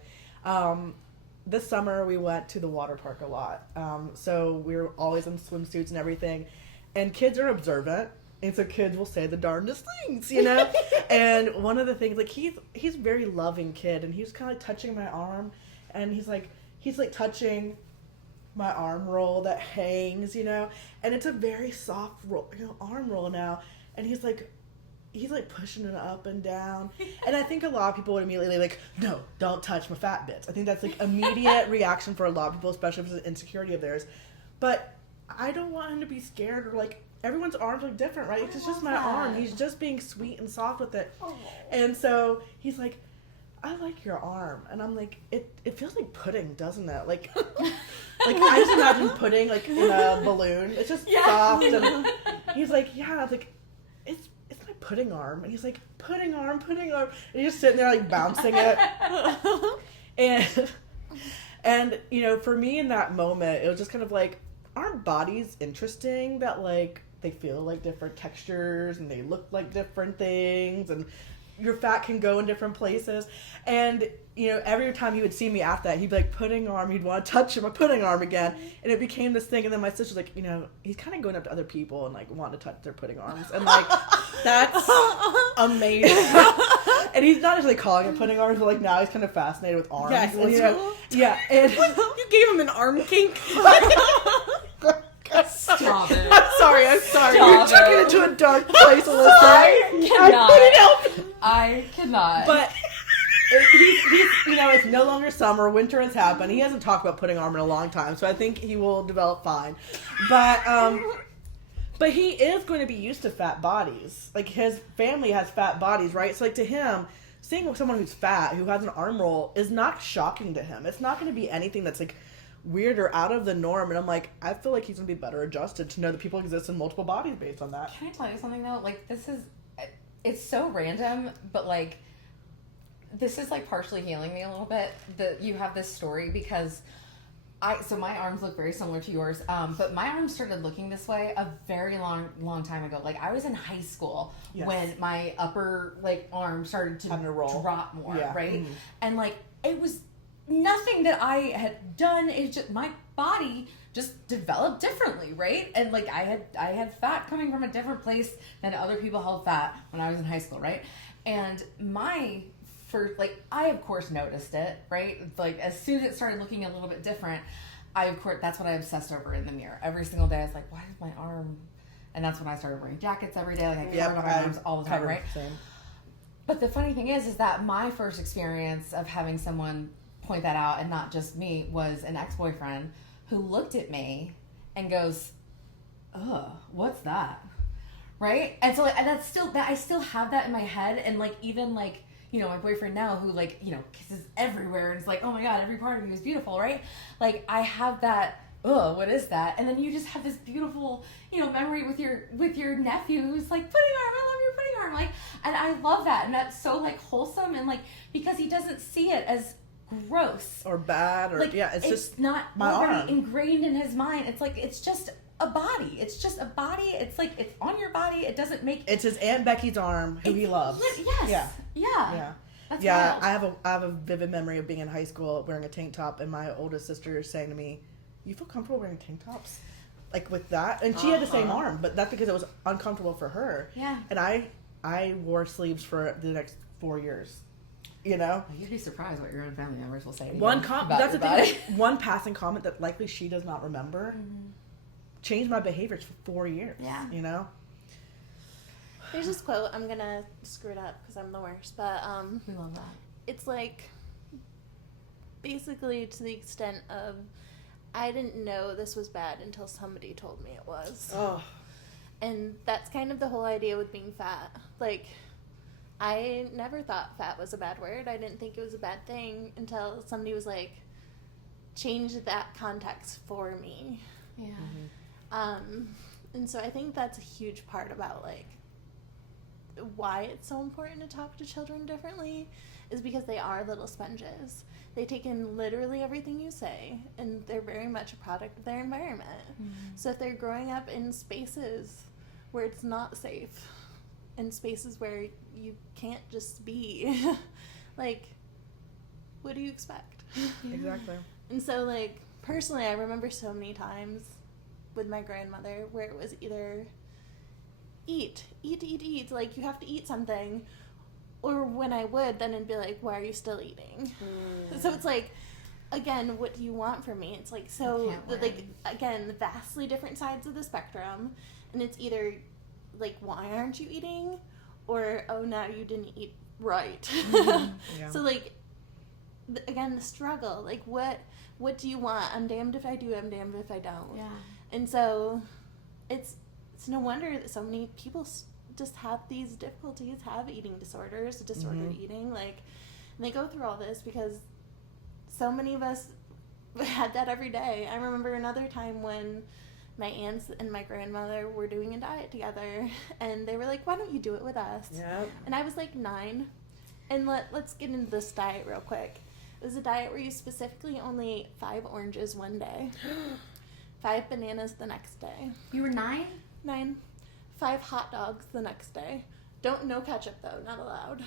this summer we went to the water park a lot. So we were always in swimsuits and everything. And kids are observant. And so kids will say the darndest things, you know? And one of the things, like, he's a very loving kid, and he was kind of touching my arm, and he's like touching my arm roll that hangs, you know? And it's a very soft roll, you know, arm roll now. And he's like pushing it up and down. And I think a lot of people would immediately like, no, don't touch my fat bits. I think that's like immediate reaction for a lot of people, especially if it's an insecurity of theirs. But I don't want him to be scared, or like, everyone's arms look different, right? It's just my arm. He's just being sweet and soft with it. Oh. And so he's like, I like your arm. And I'm like, it feels like pudding, doesn't it? Like I just imagine pudding like in a balloon. It's just soft. And he's like, yeah. I was like, it's my pudding arm. And he's like, pudding arm. And he's just sitting there like bouncing it. And you know, for me in that moment, it was just kind of like, aren't bodies interesting that, like, they feel like different textures and they look like different things and your fat can go in different places. And, you know, every time he would see me after that, he'd be like, pudding arm, he'd want to touch my pudding arm again. And it became this thing. And then my sister's like, you know, he's kind of going up to other people and, like, wanting to touch their pudding arms. And, like, that's amazing. And he's not actually calling it pudding arms, but, like, now he's kind of fascinated with arms. Yes, and, it's you know, cool. yeah. And You gave him an arm kink? Stop it. I'm sorry. Stop You took it. it into a dark place, Alyssa. I cannot. couldn't help it. I cannot. But he's, you know, it's no longer summer. Winter has happened. He hasn't talked about pudding arm in a long time, so I think he will develop fine. But he is going to be used to fat bodies. Like, his family has fat bodies, right? So, like, to him, seeing someone who's fat, who has an arm roll, is not shocking to him. It's not going to be anything that's, like, weird or out of the norm. And I'm like, I feel like he's going to be better adjusted to know that people exist in multiple bodies based on that. Can I tell you something, though? Like, it's so random, but, like, this is, like, partially healing me a little bit that you have this story, because so my arms look very similar to yours, but my arms started looking this way a very long time ago. Like, I was in high school when my upper, like, arm started to drop more, right? Mm-hmm. And, like, it was nothing that I had done. It's just my body just developed differently, right? And, like, I had fat coming from a different place than other people held fat when I was in high school, right? And I of course noticed it, right? Like, as soon as it started looking a little bit different, that's what I obsessed over in the mirror. Every single day I was like, why is my arm? And that's when I started wearing jackets every day. Like, I covered my arms all the time, right? Same. But the funny thing is that my first experience of having someone point that out, and not just me, was an ex-boyfriend who looked at me and goes, ugh, what's that? Right? And so, like, that's still, that I still have that in my head. And, like, even, like, you know, my boyfriend now, who, like, you know, kisses everywhere and is like, oh my God, every part of you is beautiful, right? Like, I have that, ugh, what is that? And then you just have this beautiful, you know, memory with your nephew who's like, pudding arm, I love your pudding arm. Like, and I love that. And that's so, like, wholesome, and, like, because he doesn't see it as gross or bad, or, like, it's just not my already arm ingrained in his mind. It's like, it's just a body. It's just a body. It's like, it's on your body. It doesn't make. It's his Aunt Becky's arm, who he loves. Yes. Yeah. That's wild. I have a vivid memory of being in high school wearing a tank top, and my oldest sister saying to me, "You feel comfortable wearing tank tops, like, with that?" And she had the same arm, but that's because it was uncomfortable for her. Yeah. And I wore sleeves for the next 4 years. You know, you'd be surprised what your own family members will say to you. That's the thing. One passing comment that likely she does not remember changed my behaviors for 4 years. Yeah. You know. There's this quote, I'm gonna screw it up because I'm the worst, but we love that. It's like, basically to the extent of, I didn't know this was bad until somebody told me it was. Oh. And that's kind of the whole idea with being fat. Like, I never thought fat was a bad word. I didn't think it was a bad thing until somebody was like, change that context for me. Yeah. And so I think that's a huge part about, like, why it's so important to talk to children differently is because they are little sponges. They take in literally everything you say, and they're very much a product of their environment. So if they're growing up in spaces where it's not safe, in spaces where you can't just be, like, what do you expect? Exactly. And so, like, personally, I remember so many times with my grandmother where it was either eat, like, you have to eat something, or when I would, then it'd be like, why are you still eating? So it's like, again, what do you want from me? It's like, so, like, again, the vastly different sides of the spectrum, and it's either, like, why aren't you eating? Or, oh, now you didn't eat right. Yeah. So, like, again, the struggle, like, what do you want? I'm damned if I do, I'm damned if I don't. Yeah. And so, it's no wonder that so many people just have these difficulties, have eating disorders, disordered eating, like, and they go through all this because so many of us had that every day. I remember another time when my aunts and my grandmother were doing a diet together, and they were like, why don't you do it with us? Yep. And I was like 9, and let's get into this diet real quick. It was a diet where you specifically only ate 5 oranges one day. 5 bananas the next day. You were 9? 9. 5 hot dogs the next day. No ketchup though, not allowed.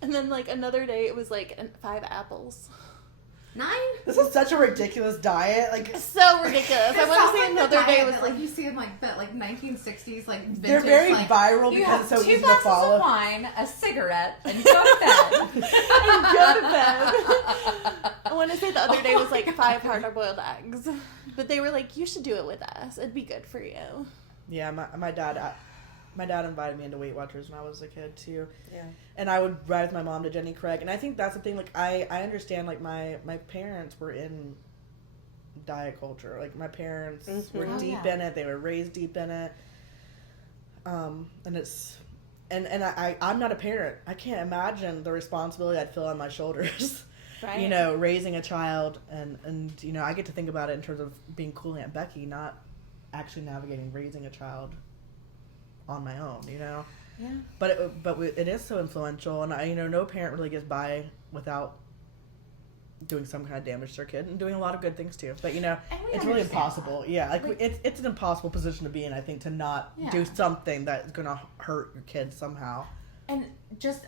And then like another day it was like 5 apples. 9? This is such a ridiculous diet. Like, So ridiculous. I want to say another day was like you see in like that like 1960s like vintage, they're very like, viral you because have it's so 2 easy to glasses follow. of wine, a cigarette, and go to bed. and go to bed. I want to say the other day was like 5 hard-boiled eggs. But they were like, you should do it with us. It'd be good for you. Yeah, my dad invited me into Weight Watchers when I was a kid too. Yeah. And I would ride with my mom to Jenny Craig. And I think that's the thing, like I understand like my parents were in diet culture. Like my parents were deep in it. They were raised deep in it. And it's I'm not a parent. I can't imagine the responsibility I'd feel on my shoulders. Right. You know, raising a child and you know, I get to think about it in terms of being cool Aunt Becky, not actually navigating raising a child on my own, you know. Yeah. But it is so influential, and no parent really gets by without doing some kind of damage to their kid, and doing a lot of good things too. But it's really impossible. That. Yeah, it's an impossible position to be in. I think to not do something that's gonna hurt your kid somehow. And just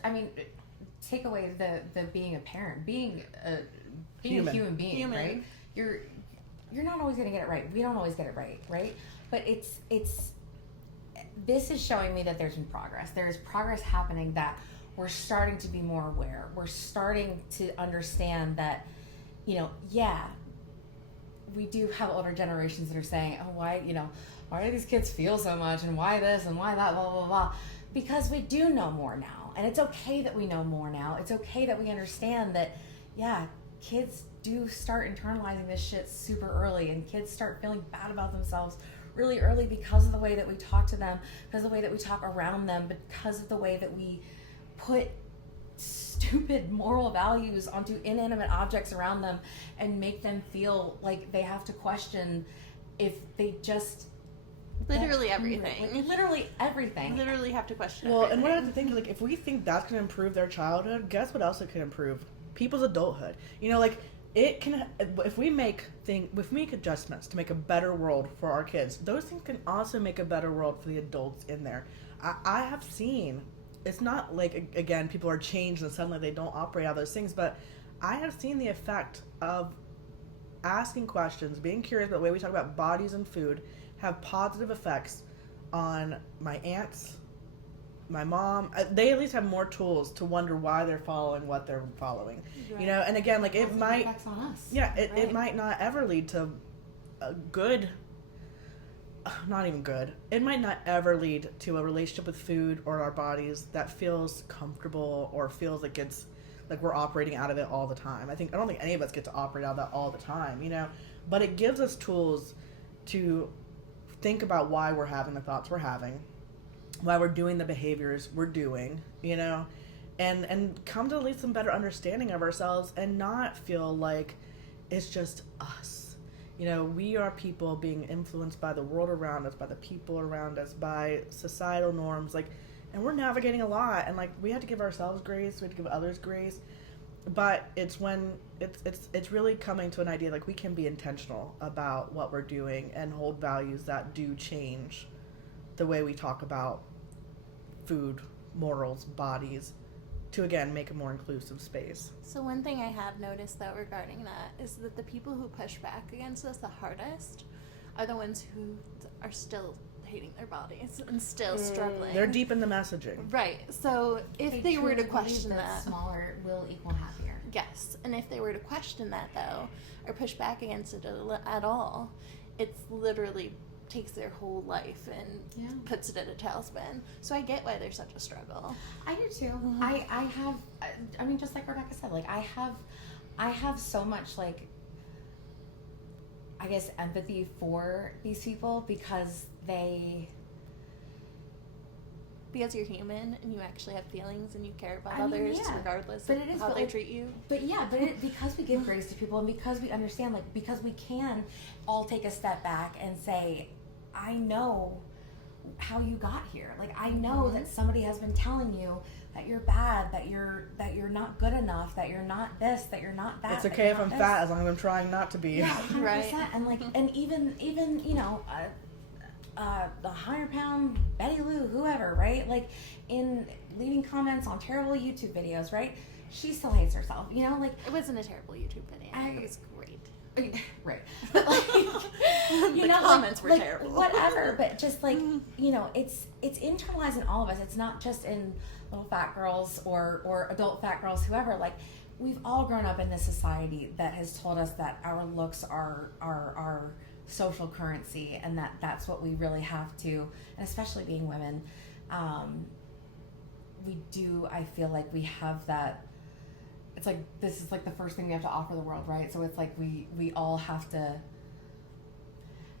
take away the being a parent, being a human being, right? You're not always gonna get it right. We don't always get it right? But this is showing me that there's been progress. There's progress happening, that we're starting to be more aware. We're starting to understand that, we do have older generations that are saying, oh, why do these kids feel so much, and why this and why that, blah, blah, blah. Because we do know more now. And it's okay that we know more now. It's okay that we understand that, kids do start internalizing this shit super early, and kids start feeling bad about themselves really early because of the way that we talk to them, because of the way that we talk around them, because of the way that we put stupid moral values onto inanimate objects around them and make them feel like they have to question if they just literally everything. Literally everything. Literally have to question Well, everything. and what I have to think, like, if we think that's going to improve their childhood, guess what else it could improve? People's adulthood. It can, if we make adjustments to make a better world for our kids, those things can also make a better world for the adults in there. I have seen, it's not like, again, people are changed and suddenly they don't operate out of those things, but I have seen the effect of asking questions, being curious about the way we talk about bodies and food, have positive effects on my aunts, my mom. They at least have more tools to wonder why they're following what they're following. Right. And again, like, it might, effects on us. it might not ever lead to a good, not even good, it might not ever lead to a relationship with food or our bodies that feels comfortable or feels like it's like we're operating out of it all the time. I don't think any of us get to operate out of that all the time, but it gives us tools to think about why we're having the thoughts we're having, why we're doing the behaviors we're doing, and come to at least some better understanding of ourselves and not feel like it's just us. We are people being influenced by the world around us, by the people around us, by societal norms, and we're navigating a lot, and we have to give ourselves grace, we have to give others grace, but it's when it's really coming to an idea we can be intentional about what we're doing and hold values that do change the way we talk about food, morals, bodies, to again make a more inclusive space. So one thing I have noticed though regarding that is that the people who push back against us the hardest are the ones who are still hating their bodies and still struggling. They're deep in the messaging. Right. So if they were to question that, smaller will equal happier. yes, and if they were to question that though, or push back against it at all, it's literally takes their whole life and puts it at a tailspin. So I get why there's such a struggle. I do too. I have, just like Rebecca said, I have so much empathy for these people because you're human and you actually have feelings and you care about others regardless of how they treat you. Because we give grace to people and because we understand, because we can all take a step back and say, I know how you got here. I know that somebody has been telling you that you're bad, that you're not good enough, that you're not this, that you're not that. It's that okay you're if not I'm this. fat as long as I'm trying not to be. Yeah, 100%. Right. And like, and even you know, the 100-pound Betty Lou, whoever, right? Like, in leaving comments on terrible YouTube videos, right? She still hates herself, you know, like. It wasn't a terrible YouTube video. It was great. Right. But like, you The know, comments were like, terrible. whatever, but just like, you know, it's internalized in all of us. It's not just in little fat girls or adult fat girls, whoever. Like, we've all grown up in this society that has told us that our looks are our social currency, and that's what we really have to, and especially being women, I feel like we have that. It's like, this is like the first thing we have to offer the world, right? So it's like we all have to,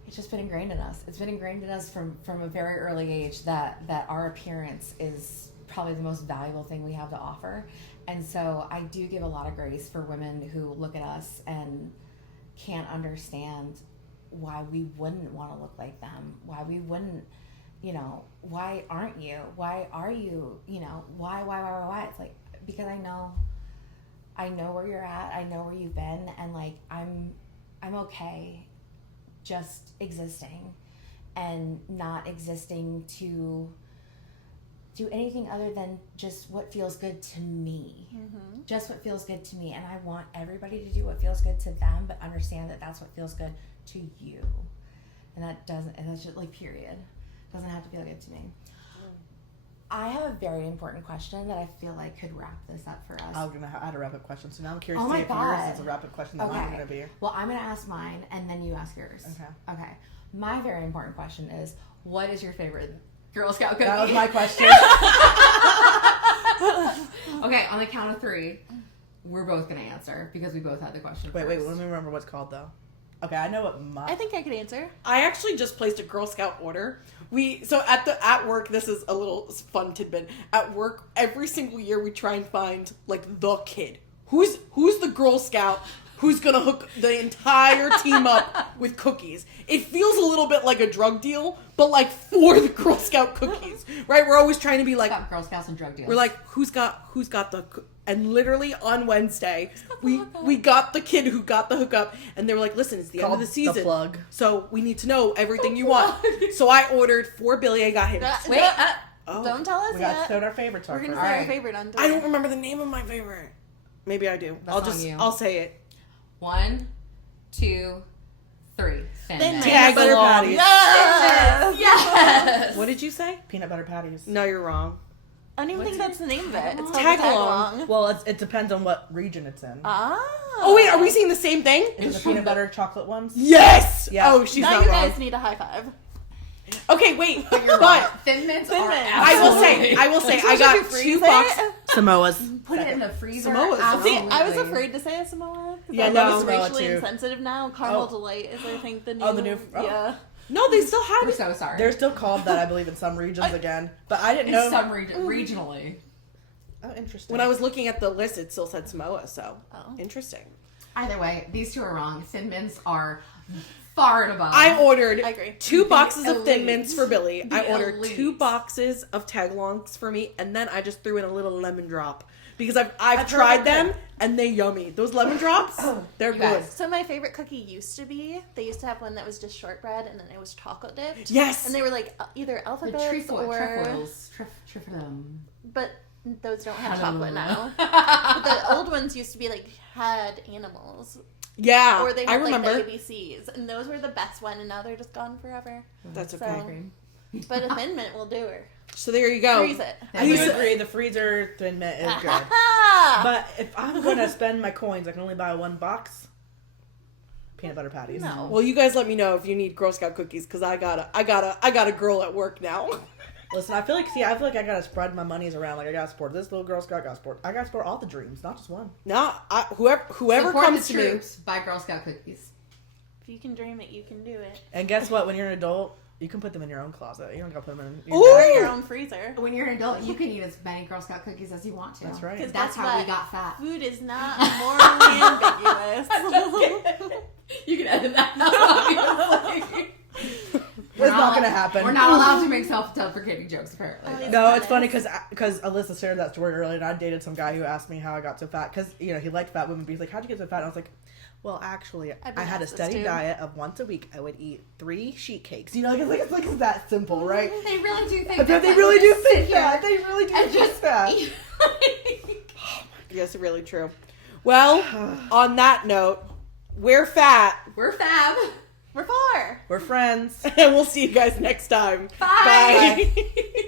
it's just been ingrained in us. It's been ingrained in us from a very early age that our appearance is probably the most valuable thing we have to offer. And so I do give a lot of grace for women who look at us and can't understand why we wouldn't want to look like them, why we wouldn't, you know, why aren't you? Why are you, you know, why? It's like, because I know where you're at, I know where you've been, and like, I'm okay just existing and not existing to do anything other than just what feels good to me. Mm-hmm. Just what feels good to me. And I want everybody to do what feels good to them, but understand that that's what feels good to you. And that's just like, period. Doesn't have to feel good to me. I have a very important question that I feel like could wrap this up for us. I had a rapid question, so now I'm curious Oh to my see if God. yours is a rapid question that Okay. mine's going to be. Well, I'm going to ask mine, and then you ask yours. Okay. My very important question is, what is your favorite Girl Scout cookie? That was my question. Okay, on the count of 3, we're both going to answer, because we both had the question Wait, first. let me remember what's called, though. Okay, I know what my... I think I could answer. I actually just placed a Girl Scout order. At work, this is a little fun tidbit. At work, every single year we try and find like the kid. Who's the Girl Scout who's gonna hook the entire team up with cookies. It feels a little bit like a drug deal, but like for the Girl Scout cookies, right? We're always trying to be like, Stop Girl Scouts and drug deals. we're like, who's got the and literally on Wednesday, we got the kid who got the hookup, and they were like, listen, it's the end of the season. The plug. So we need to know everything you want. So I ordered for Billy. I got him. Wait, Oh. Don't tell us We got to yet. say what our favorites are We're gonna first. say our Alright. favorite on 3. I don't remember the name of my favorite. Maybe I do. That's on you. I'll say it. 1, 2, 3. Thin Mints. Tag butter along. patties. Yes! Yes! What did you say? Peanut butter patties. No, you're wrong. I don't even think that's the name of it. It's called Tag Tag along. Along. Well, it depends on what region it's in. Oh wait, are we seeing the same thing? Is it the peanut butter chocolate ones? Yes. Yeah. Oh, she's Now not you wrong. guys need a high five. Okay, wait. But you're But right. Thin Mints Thin are Mints. I will say, absolutely- I got 2 boxes. Samoa's. Put it in the freezer. Samoas. See, Absolutely. I was afraid to say a Samoa. Yeah, I no. know it's Samoa racially too. insensitive now. Caramel Oh. Delight is, I think, the new. Oh, the new- oh. Yeah. No, they still have We're it. so sorry. They're still called that, I believe, in some regions again. But I didn't in know. some regionally. Oh, interesting. When I was looking at the list, it still said Samoa. So Oh. interesting. Either way, these two are wrong. Thin Mints are far and above. I ordered I agree. 2 boxes of Thin elite. Mints for Billy. I The ordered elite. 2 boxes of Tagalongs for me, and then I just threw in a little lemon drop because I've heard tried they're them and they yummy. Those lemon drops, they're You good. guys. So my favorite cookie used to be, they used to have one that was just shortbread and then it was chocolate dipped. Yes. And they were like either the alphabets trefoils. or... Trefoils. But those don't have Hello. chocolate now. But the old ones used to be like, had animals. Yeah, Or they I had like remember. the ABCs. And those were the best one and now they're just gone forever. That's So- okay. But a Thin Mint will do her. So there you go. Freeze it. I do agree, the freezer Thin Mint is good. But if I'm going to spend my coins, I can only buy 1 box. Peanut butter patties. No. Well, you guys let me know if you need Girl Scout cookies because I got a girl at work now. Listen, I feel like I gotta spread my monies around. Like I gotta support this little Girl Scout. I gotta support all the dreams, not just one. No, whoever Support comes the to me. troops. Buy Girl Scout cookies. If you can dream it, you can do it. And guess what? When you're an adult, you can put them in your own closet. You don't gotta put them in. Ooh! Or your own freezer. When you're an adult, you can eat as many Girl Scout cookies as you want to. That's right. Because That's guess how we what? got fat. Food is not morally ambiguous. You can edit that out, obviously. not going to happen. We're not allowed to make self-deprecating jokes, apparently. No, it's funny because Alyssa shared that story earlier, and I dated some guy who asked me how I got so fat because he liked fat women. But he's like, "How'd you get so fat?" And I was like, "Well, actually, I had a steady diet of once a week. I would eat 3 sheet cakes. It's like it's that simple, right?" They really do think But that. they really do think that. They really do And think just that. Yes, really true. Well, on that note, we're fat. We're fab. We're 4. We're friends. And we'll see you guys next time. Bye. Bye.